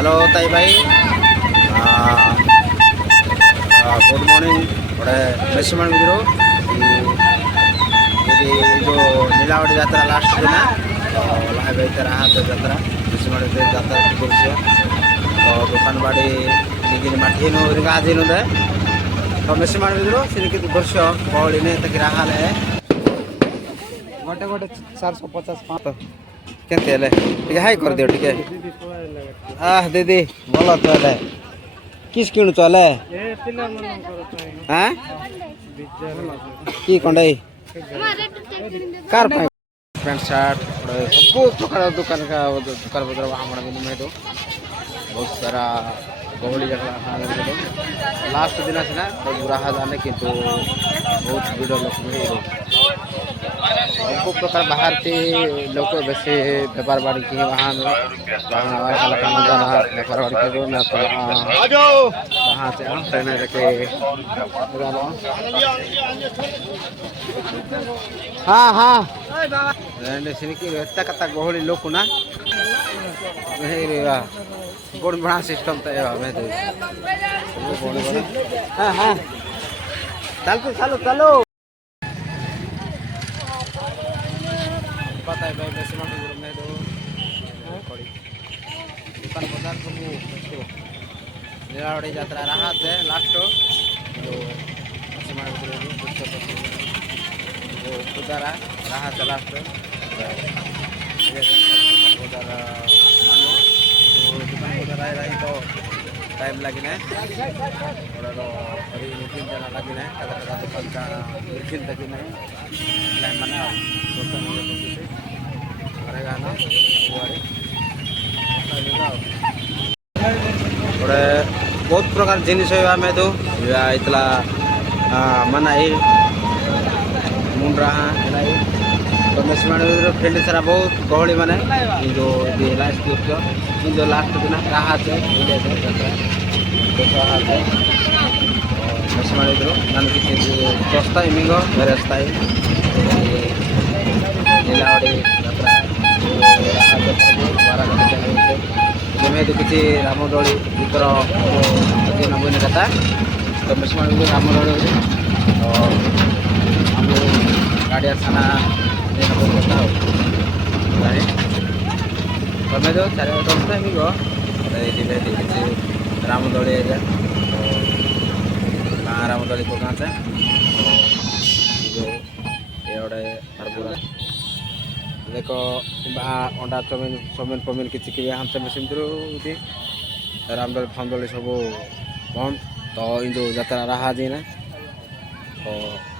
Hello ताई भाई good morning गोटे मेसमान विद्रो ये जो नीलावटी यात्रा लास्ट दिन यात्रा मेसमान यात्रा दृश्य तो दुकान बाड़ी निजी माठी आज दे तो मेसमान विद्रो से दृश्य गहली ने तक राहल गोटे गोटे 450 के हाई कर दियो टे दीदी भल तो किस किणुच हाँ कि कंडई कार पैंट शर्ट सब प्रकार दुकान का दुकान बदर वहाँ बहुत सारा गहली जगह लास्ट दिन सीना तो बुरा जाने किंतु बहुत भीड़ लोक सब प्रकार बाहर से लोग बेसी व्यापार बाड़ी की वहाँ व्यापार बाड़ी वहाँ से ट्रेन रखे हाँ हाँ इतना कता गहली लोक ना गोड़ बड़ा सिस्टम तो हाँ हाँ चलो चलो चलो पता है भाई वैसे में तो दुकान बाजार सब नीलावटी यात्रा रहा है लास्ट पूजारा रहा था लास्ट दुकान बाजार रही तो टाइम लगी ना तीन जना लगी ना दुकान का निखिल तक टाइम माने गोटे बहुत प्रकार जिनिस आम तो इतला मना मुंड्रा तो मेसमान फील्ड सारा बहुत गहली माने जो लास्ट जो लास्ट दिन रहा मेसमान मान किसी दस्ता इमिंग बेरस्ता नीलावटी जमें किसी रामदोली भर नवीन कथा तो मेसमान रामदोली तो आम गाड़िया थाना कथा तमें जो चार दस्ता इमिंग किसी रामदोली एरिया गाँ रामदोली को गाँव से जो ये गोटे हरपुरा देखो अंडा चौमिन चौमिन पमिन किसी कि हम मेसिन रामदोली फामदोली सब बंद तो इन जो यात्रा रहा जी ना तो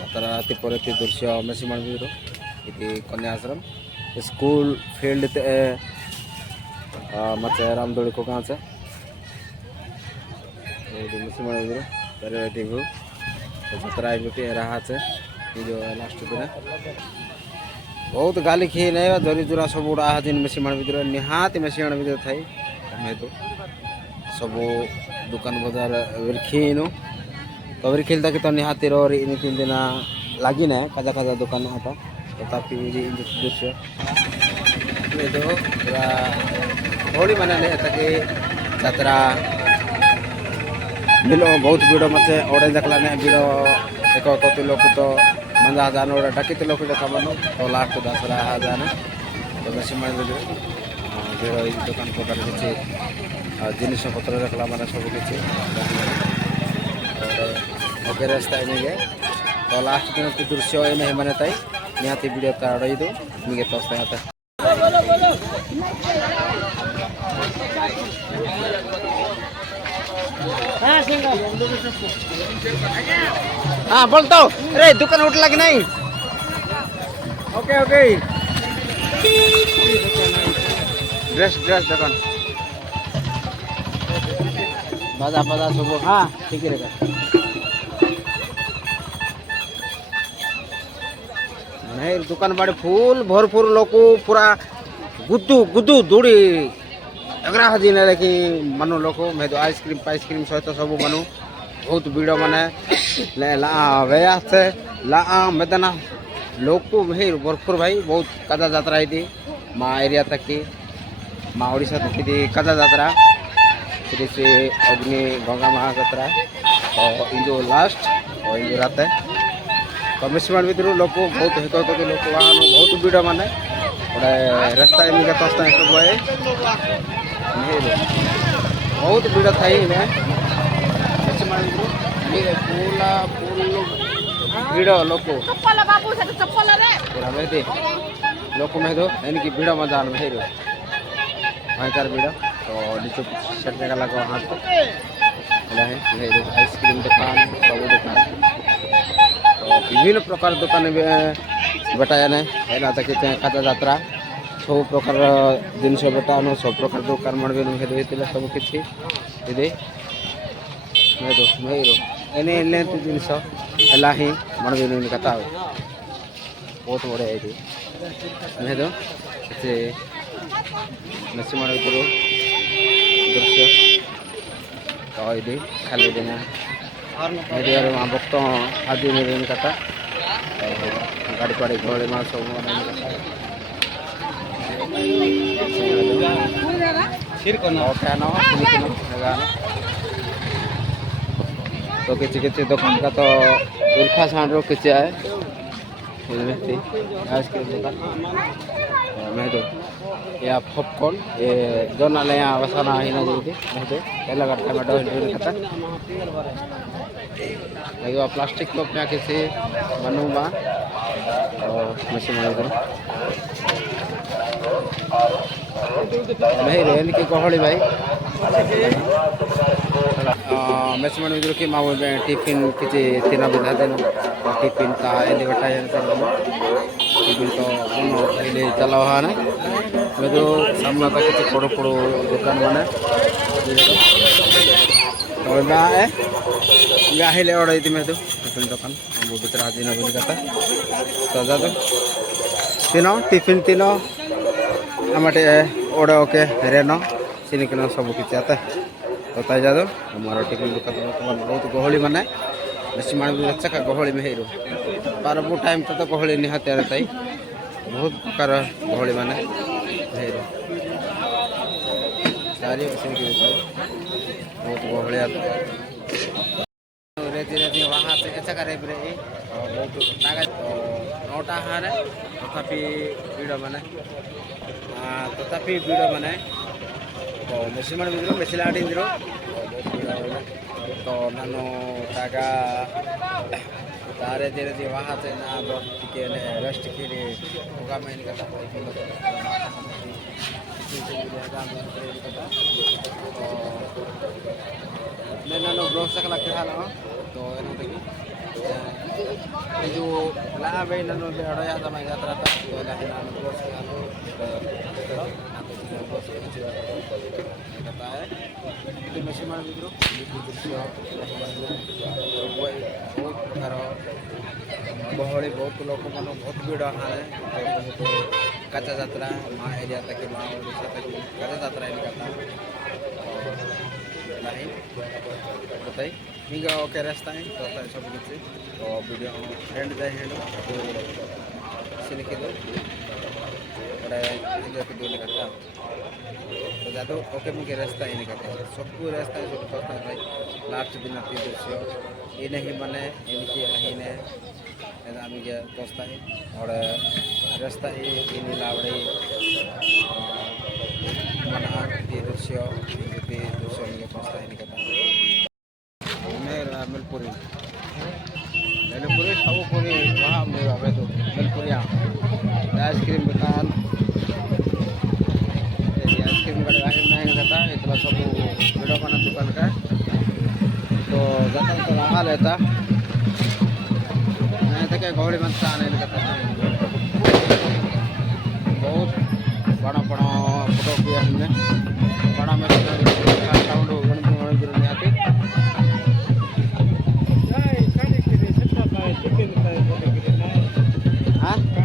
यात्रा राति पर दृश्य मेसिमान इति कन्या आश्रम स्कूल फील्ड मत रामदोली को गाँव से मेसिमान यात्रा रहा है जो लास्ट दिन बहुत गाली खी नहीं जरी जुरा सब उड़ा जिन मेसिमान भर निहाती मेसिमान भर थाई हमें तो सब दुकान बाजार खीनु तो खिल तक तो निहाती इन तीन दिन लगी ना खाजा खाजा दुकान आता तथापि दृश्य तो पूरा होली माने तक यात्रा बिलो बहुत भीड़ मचे ओडे देखला ने भीड़ एक कति लोग तो मंदा जान डाकी लोग देखा मन तो लास्ट दसरा जाने तो मेसिमान भीड़ दुकान प्रकार किसी जिनिस पत्र देखला मैंने सब किसी ओके रास्ता इनगे तो लास्ट दिन दृश्य इन मैंने तई निहाती वीडियो ताड़ई दो निगे तस्ता हाँ बोलता हूँ अरे दुकान उठला कि नहीं ओके ओके ड्रेस ड्रेस दुकान बाजा बाजा सब हाँ ठीक रहेगा नहीं दुकान बाड़ी फुल भरपूर लोग पूरा गुद्दू गुद्दू दूड़ी एगरा दिन कि मनु लोक मैं तो आइसक्रीम पाइसक्रीम सहित सब मनु बहुत भीड़ माने वे आसे मेदना लोक भाई भरपूर भाई बहुत काजा यात्रा थी माँ एरिया तक की माँ ओडिशा तक थी काजा यात्रा श्री श्री अग्नि गंगा महाकतरा तो इन जो लास्ट और इन जो रात है तो मिश्रण भर लोक बहुत हित लोक बहुत भीड़ माने गोटे रास्ता एमका तस्ता सब बहुत भीड़ थाई पूरा भीड़ लोक पूरा मेहदी लोक मेहदो इनकी भीड़ मजा मेहर भयंकर भीड़ तो नीचे सेट जगह लगा वहाँ है आइसक्रीम दुकान सब दुकान तो विभिन्न प्रकार दुकान बेटाया है ना तक खाता जात्रा सब प्रकार जिनस बेटान सब प्रकार दुकान मणबे सब किसी मेहदो मेहर एने एने जिनस है ही मणबे कथा बहुत बढ़िया ये मेहदो से नसी मण दृश्य तो ये खाली दिन भक्त आदि मेरे कथा गाड़ी पाड़ी गहली माँ सब तो किसी किसी दुकान का तो उर्खा सांड किसी है आइसक्रीम दुकान मैं तो या पॉपकॉर्न ये जो ना ले यहाँ वसाना ही ना जल्दी मैं तो पहला का टमाटो हिल खाता ये प्लास्टिक कप में किसी मनुमा और मशीन में नहीं रेन की गहली भाई मेसमण विद्र की माँ टिफिन किसी तीन विधा देन टिफिन ता एली बटा टिफिन तो ये चलाव है मैं तो सामने का किसी पड़ो पड़ो दुकान बने तो गाहिले ऑर्डर थी मैं तो टिफिन दुकान वो भीतर हाजिर नहीं करता तो जा तो तीनों टिफिन तीनों हमारे ऑर्डर ओके रेनो चीनी किलो सब किसी आता है तो ताई जा दो हमारा टिफिन दुकान बहुत गहली माने बेसी मान अच्छा का गहली में हेरो पारबू टाइम तो गहली निहाती रहता बहुत प्रकार गहली माने हेरो सारी बहुत गहलिया रेती रेती वहाँ से अच्छा करे बहुत नौटा हारे तथापि भीड़ माने तो मेसिमण भी मेसिला आड़ी तो नानो टागा तारे धीरे धीरे वहाँ से ना टिके रेस्ट के लिए होगा मैं नहीं करता मैं नानो ब्लॉग सकला के हाल तो ये जो लाभ है नानो अड़या जमा यात्रा था तो नानो ब्लॉग के हाल कहता है मेसिमण विद्रो बहुत प्रकार गहली बहुत लोक मान बहुत भीड़ हाँ काचा जात्रा माँ एरिया तक माँ ओडिशा तक काचा जात्रा कहता नहीं बताई हिंग ओके रास्ता है तो सब किसी तो वीडियो फ्रेंड जाए हैं सिनिके दो करता तो जादू ओके मुझे रास्ता ही नहीं करता सबको रास्ता है सब करता है लास्ट दिन अपनी दृश्य ये नहीं बने इनकी नहीं ने आम दोस्ता है और रास्ता ही इन लावड़ी मना दृश्य दृश्य मुझे दोस्ता है नहीं करता मिलपुरी मिलपुरी सब पूरी वहाँ मेरे तो मिलपुरी आइसक्रीम दुकान आइसक्रीम नहीं रहता इतना सब वीडियो बना दुकान का तो जाता तो रहा लेता नहीं तो क्या गौड़ी बनता नहीं करता बहुत बड़ा बड़ा फोटो किया हमने बड़ा में साउंड निहाती हाँ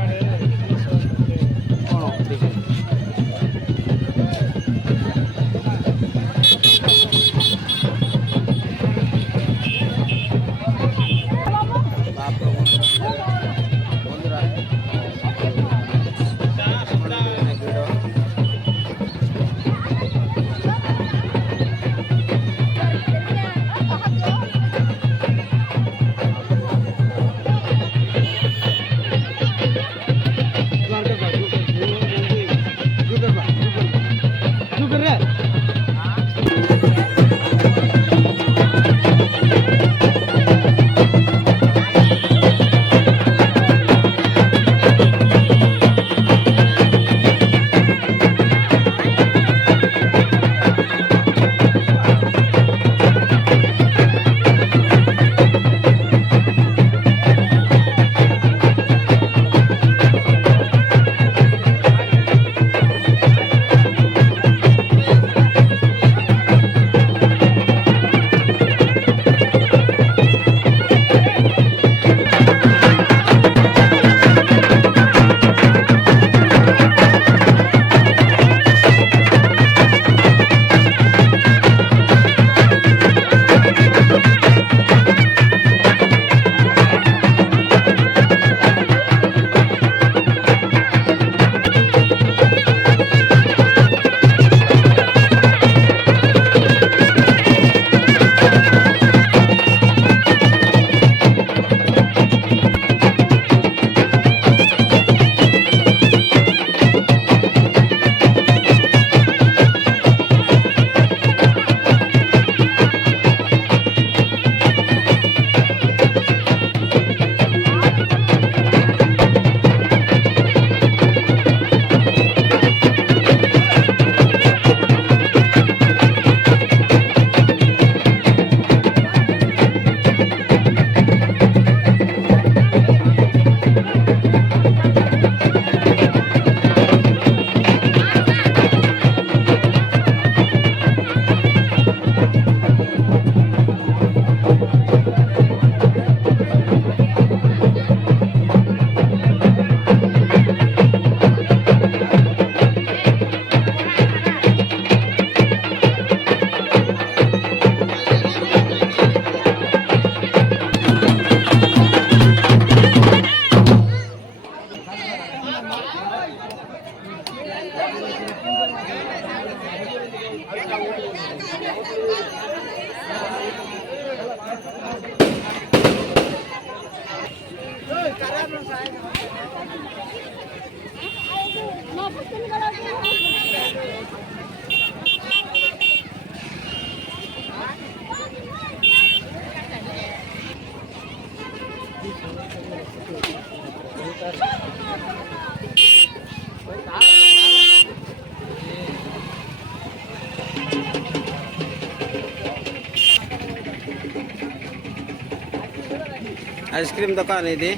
आइसक्रीम दुकान ఇది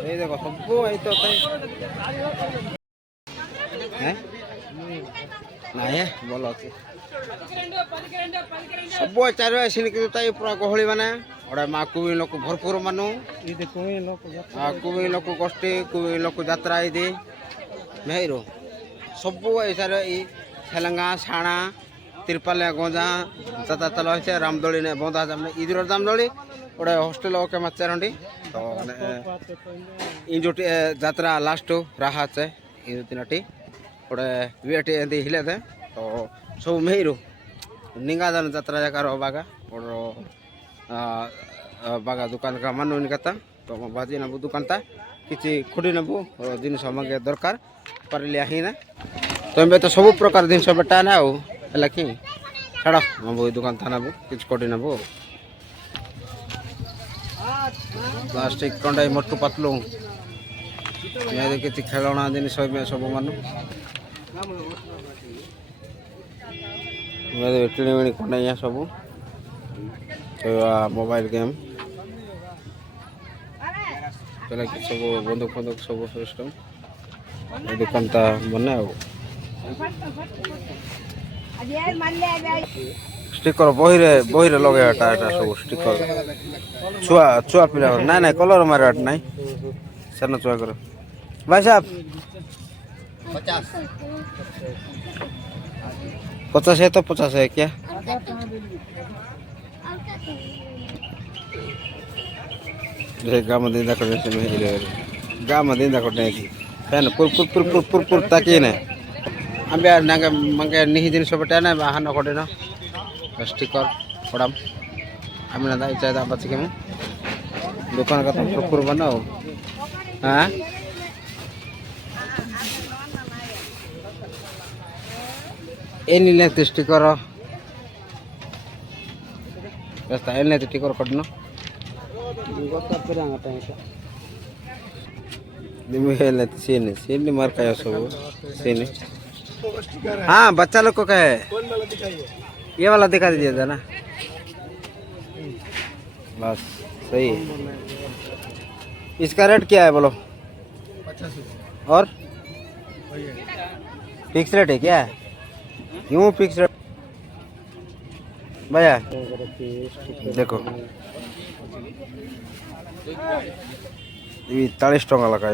ये देखो सबको आई तो हैं नहीं बोलो सब चार ऐसे निकलता पूरा गहली माने और माँ कुबी लोक भरपूर मानु कुबी लोक गोष्ठी कुबी लोक यात्रा ये मेहरो सब ऐसा सेलंगा छाणा तिरपाल गंजा जाता तल रामदोली ने बंदा जामने इधर रामदोली गोटे हॉस्टेल ओके मचारंडी तो इंजोटी यात्रा लास्ट राहा है इन तीन गोटे वीटी एंती हिले थे तो सब मेहरु निंगा जान यात्रा जकार बागा और बागा दुकान का मन कता तो बाजी नबू दुकान ता किसी खुटी नबू जिनस मंगे दरकार पर लिया ही ना तो तो सब प्रकार जिनस बेटा ना है कि छाड़ नबू दुकान था नबू किसी खुटी नबू प्लास्टिक कंडा मोटू पतलू किसी खेलना जिनस सब मानु टिणी कंडा सब मोबाइल गेम पहले सब बंदूक फंदूक सब सिस्टम दुकान ता बने स्टिकर बही लगे सब स्टिकर छुआ छुआ पिला ना ना कलर मारे ना सेन छुआ कर भाई साहब 50 है तो 50 है क्या गाँव में दिन गाँव में दिन फैन पुर ताकि ना आम नागे मंगे निही जिन बेटा ना हान कटे ना स्टिकर पड़ाम आम ना चाहे बच्चे के दुकान का पुर बनाओ हाँ एनी स्टिकर एनी स्टिकर कटना सीने मार का सब सीने हाँ बच्चा लोग को क्या है ये वाला दिखा दीजिए था ना बस सही है। इसका रेट क्या है बोलो 85 और फिक्स रेट है क्या क्यों फिक्स रेट भैया देखो 40 टंका लगा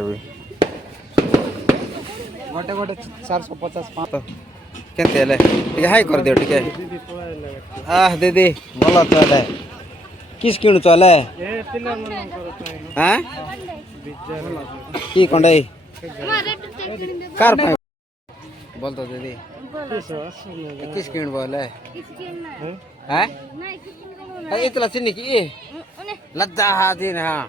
गोटे गोटे 450 के हाई कर दियो ठीक है दीदी भल तो किस किणु चले हाँ कि कंडई कार बोल तो दीदी किस किण बोले हैं इतला चिन्नी की लज्जा दिन हाँ